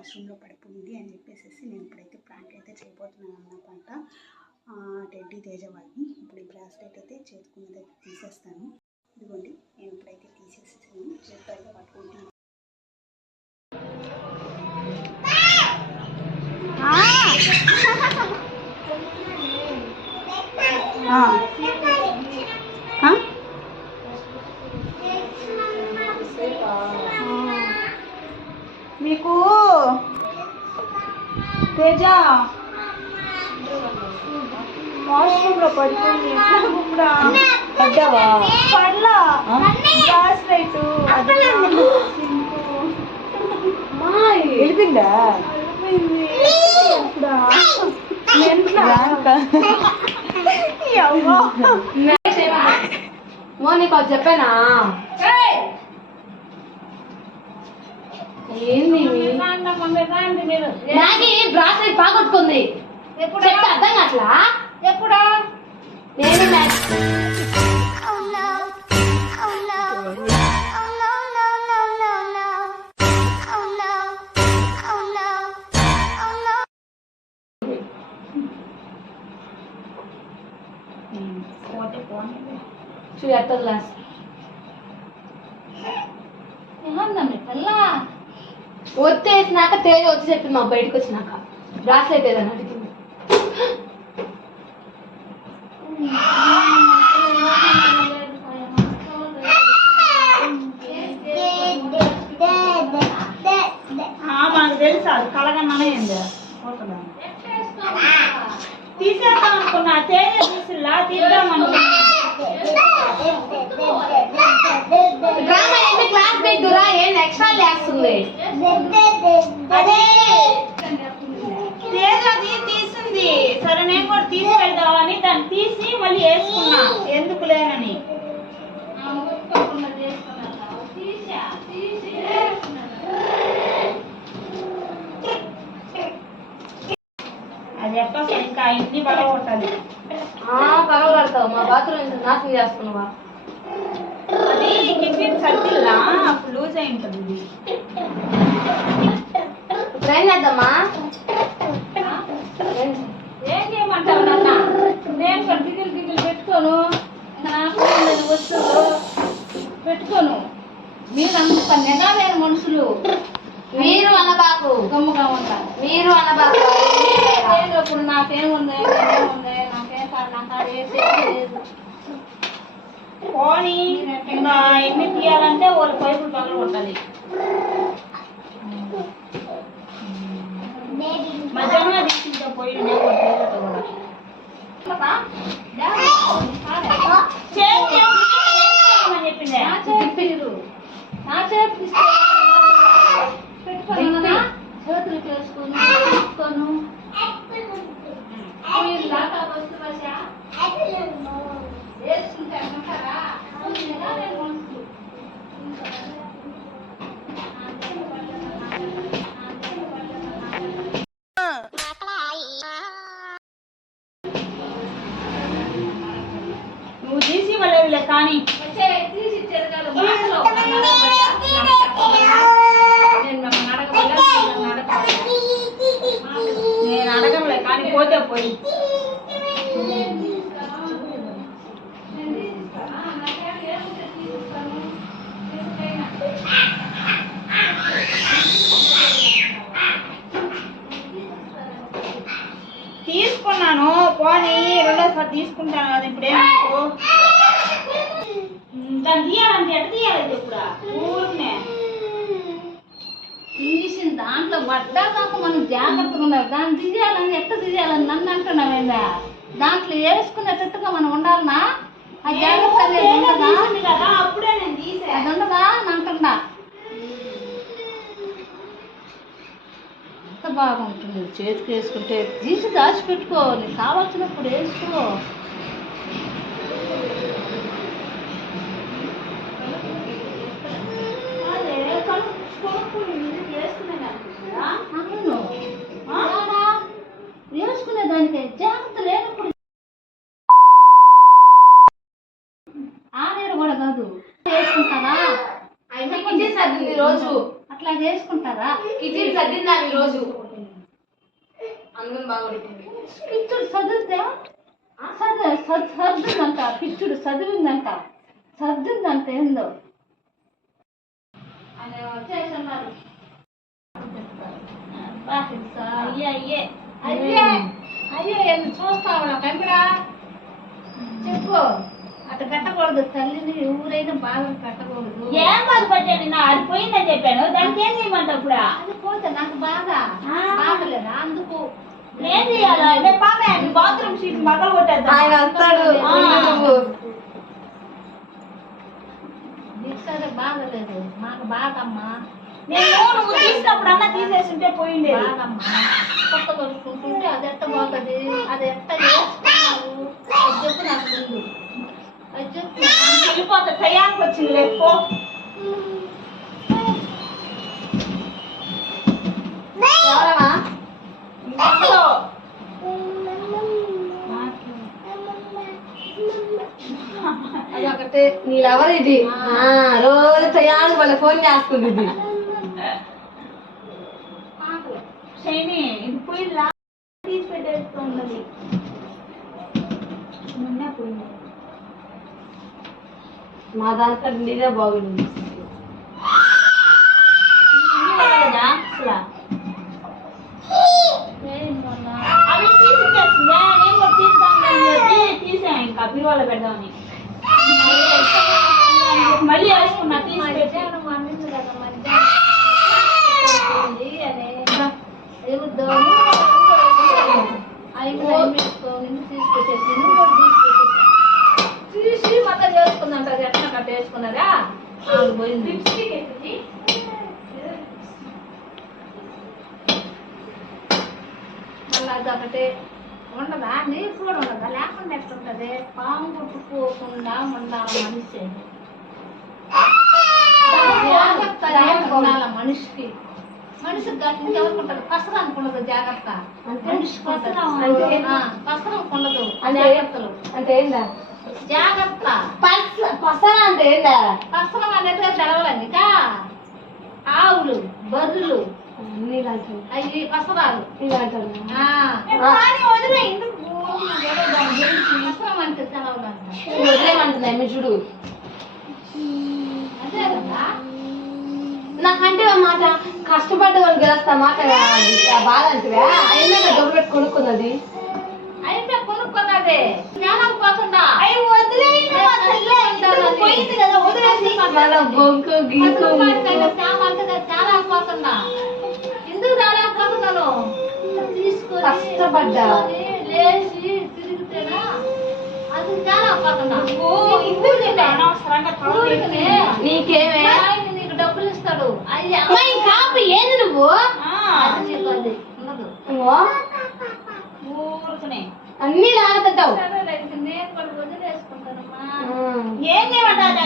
వాష్రూమ్లో పడిపోయింది అని చెప్పేసి నేను ఇప్పుడైతే ప్రాంక్ అయితే చేయబోతున్నాను అన్నమాట. టెడ్డీ తేజ వాళ్ళని. ఇప్పుడు ఈ బ్రాస్లెట్ అయితే చేతుకున్నదైతే తీసేస్తాను. ఇదిగోండి, నేను ఇప్పుడైతే తీసేసేసాను. చేతితో అయితే పట్టుకుంటున్నాను. మీకు తేజ వాష్రూమ్లో పడుతుంది. పడ్డావా? పడలా. బ్రాస్లెట్ వెళ్ళిపోయిందా? మోనికా చెప్పానా? ఏంది బ్రాస్లెట్ పాగొట్టుకుంది. ఎప్పుడు అర్థం కావట్లా? ఎప్పుడా? నేను చూడు ఎట్ట గ్లాస్ వచ్చేసినాక తేజ వచ్చి చెప్పింది. మా బయటకు వచ్చినాక బ్రాస్లెట్ ఏదని అడిగింది. మనకు తెలుసా కలగన్నానే తీసేద్దాం అనుకున్నా. తేజ తీసులా తీద్దాం అనుకున్నా. క్లాస్ పెట్టురా ఏం ఎక్స్ట్రా లేస్తుంది. అదే తేజ అది తీసింది. సరే నేను కూడా తీసుకెళ్దామని దాన్ని తీసి మళ్ళీ వేసుకున్నా. ఎందుకు లేనని అది ఎట్లా ఇంకా ఇంటిని పగలగొట్టాలి. పగలగొడతావు. మా బాత్రూమ్ నాశనం చేస్తున్నావా? అది కిచెన్ సర్కిల్లా అప్పుడు లూజ్ అయి ఉంటుంది. ఇప్పుడు ఏం చేద్దామా? ఏం చేయమంటావు నాన్న? నేను దిగులు పెట్టుకోను. నాకు వస్తువులు పెట్టుకోను. మీరంత నిఘాలేని మనుషులు. మీరు అనబాకు, గమ్ముగా ఉంటారు. మీరు అనబాకు. ఇప్పుడు నాకేముంది, నేనేముంది, నాకు లేదు. పోనీ ఇంకా ఎన్ని తీయాలంటే వాళ్ళ పైపులు పగల కొట్టాలి. మధ్యాహ్నం తీసుకుంటే పోయి చెప్పింది. నా చేతికి పెట్టుకోను. చేతులు చేసుకొని పెట్టుకోను. వేసుకుంటే అంటారా? నువ్వు తీసి వాళ్ళే కానీ తీసి ఇచ్చేది కాదు. నేను అడగలే కానీ పోతే పోయి. తీసుకున్నాను. పోనీ రెండోసారి తీసుకుంటాను కదా. ఇప్పుడేమో దాన్ని తీయాలంటే ఎట్ట తీయాలి? ఇప్పుడు ఊరినే తీసిన దాంట్లో పడ్డాక మనం జాగ్రత్తగా ఉండాలి. దాన్ని తీయాలని ఎట్ట తీయాలని నన్ను అంటున్నావేందా? దాంట్లో వేసుకునేటట్టుగా మనం ఉండాలనా? ఆ జాగ్రత్త కదా. అప్పుడే నేను తీసా. అది ఉండదా అంటున్నా. ఎంత బాగుంటుంది చేతికి వేసుకుంటే. తీసి దాచిపెట్టుకో, నీకు కావాల్సినప్పుడు వేసుకో. వేసుకునే దానికి జాగ్రత్త లేనప్పుడు ఆ నీరు కూడా కాదు వేసుకుంటానా. రోజు అట్లా చేసుకుంటారా? కిచెన్ సర్దిందా ఈ రోజు అందుకని బాగా పడుతుంది. పిచ్చుడు చదివితే సర్దుందంట, పిచ్చుడు చదివిందంట, సర్దుందంట ఏందో అని చేస్తున్నారు. అయ్యే ఎందుకు చూస్తావు నా కంపిడా? చెప్పు. అట్లా పెట్టకూడదు, తల్లిని ఎవరైనా బాధలు పెట్టకూడదు. ఏం బాధపడ్డాను నా అది పోయిందని చెప్పాను, దానికి ఏం చేయమంటావు ఇప్పుడు? అది పోతే నాకు బాధలేదా? అందుకు ఏం చేయాలి? బాత్రూమ్ సీట్ పక్కన కొట్టేద్దాం. ఆయన వస్తాడు. నీకు సరే బాధ లేదు, మాకు బాధమ్మా. నేను నువ్వు తీసినప్పుడు అన్న తీసేసింటే పోయిండే. బాధమ్మా కొత్త కొనుక్కుంటుంటే అది ఎట్ట పోతుంది, అది ఎట్ట చేసుకున్నావు అది చెప్పు నాకు ముందు. అది చెప్పు. వెళ్ళిపోతా, టయానికి వచ్చింది లేకపో. అదొకటి. నీళ్ళెవరు ఇది రోజు తయారు వాళ్ళ ఫోన్ చేస్తుంది ఇది. శైని ఇది పోయిందా? తీసి పెట్టేస్తున్నది. పోయింది. మా దాంట్లో నీదే బాగుంది. అసలు అవి తీసిచ్చేస్తుందా? నేను కూడా తీద్దామని చెప్పి తీసా, ఇంకా పిల్లవాళ్ళు పెడదామని మళ్ళీ వేసుకున్నా. తీసి మధ్యాహ్నం అన్నింది కదా, మధ్యాహ్నం తీసి మొత్తం చేసుకుందంట. అది ఎట్లా కట్ట వేసుకున్నారా? పోయింది. మళ్ళీ అదొకటి ఉండదా? నీకు కూడా ఉండదా? లేకుండా ఎట్లుంటది? పాము పుట్టుకోకుండా ఉండాలి మనిషి. జాగ్రత్త ఉండాలి మనిషికి. మనిషికి గట్టి ఇంకెవరికి ఉంటుంది? పసరం అనుకుండదు జాగ్రత్త. మనిషికి పసరం ఉండదు జాగ్రత్తలు. అంటే ఏందా జాగ్రత్త. పసరా అంటే ఏందా? పసరం అనేది తెలవలేదు. ఇంకా ఆవులు, బర్రెలు అవి పసరాలు. పసరం అంటే తెలవదంట. వదిలేమంటున్నాయి మీ చూడు. అదే కదా. నాకంటే ఆ మాట కష్టపడ్డ వాళ్ళు గెలుస్తా మాట బాధ అంటువా? అయినా డబ్బు పెట్టి కొనుక్కున్నది అయితే కొనుక్కున్నది పోకుండా బొంకు గీకు చాలా పోకుండా ఎందుకు రాలేకపోతున్నాను? తీసుకొని కష్టపడ్డా లేచి తిరిగితేనా అది చాలా పోకుండా. నీకేమే నీకు డబ్బులు ఇస్తాడు. అయ్యా కాపీ ఏంది నువ్వు? అది ఉండదు. ఊరుకునే అన్ని లాగతంటావు. సరేలే, నేను కూడా వదిలేసుకుంటానమ్మా. ఏం చేయమంటావు?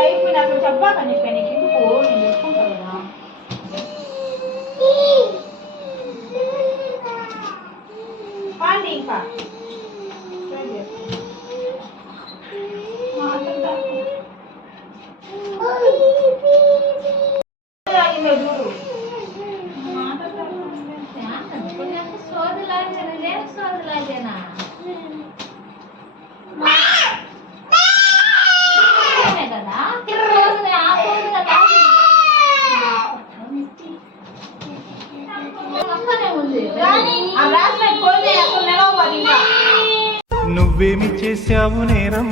అయిపోయింది. అసలు చెప్పాకని చెప్పాను నీకు. ఎందుకు నేను చెప్పుకుంటా కదా. పాండి ఇంకా చూడు సోదలాగేనా కదా నువ్వేమి చేశావు నేరం?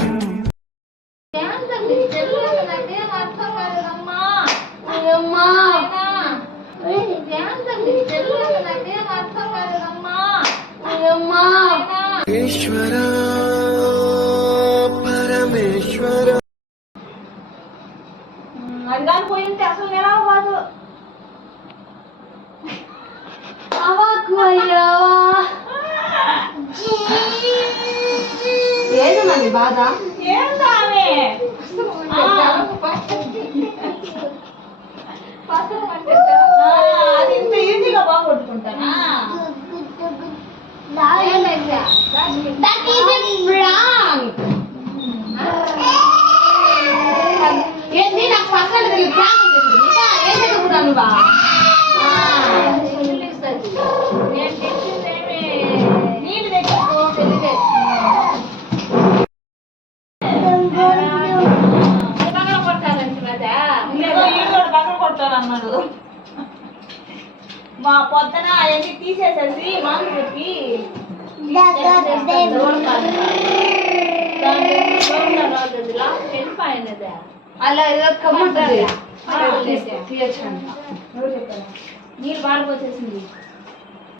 ఈశ్వర పరమేశ్వర అది కానీ పోయింటే అసలు ఎలా కాదు. ఏది మంది బాధ? ఏందామే అది ఇంత ఈజీగా బాగొట్టుకుంటానా? That is a prank. తెచ్చినావా నేను తెచ్చిందేమి నీళ్ళు తెచ్చుకో. పగల కొట్టాలంటే కదా ఇదిగో ఈడు కూడా పక్కన కొట్టాలన్నాడు. మా పొద్దున అవన్నీ తీసేసేసి మాంసకి వెళ్ళిపోయినదా అలా ఏదో కమ్ముతుంది తీయచ్చు నీళ్ళు బాగా వచ్చేసింది.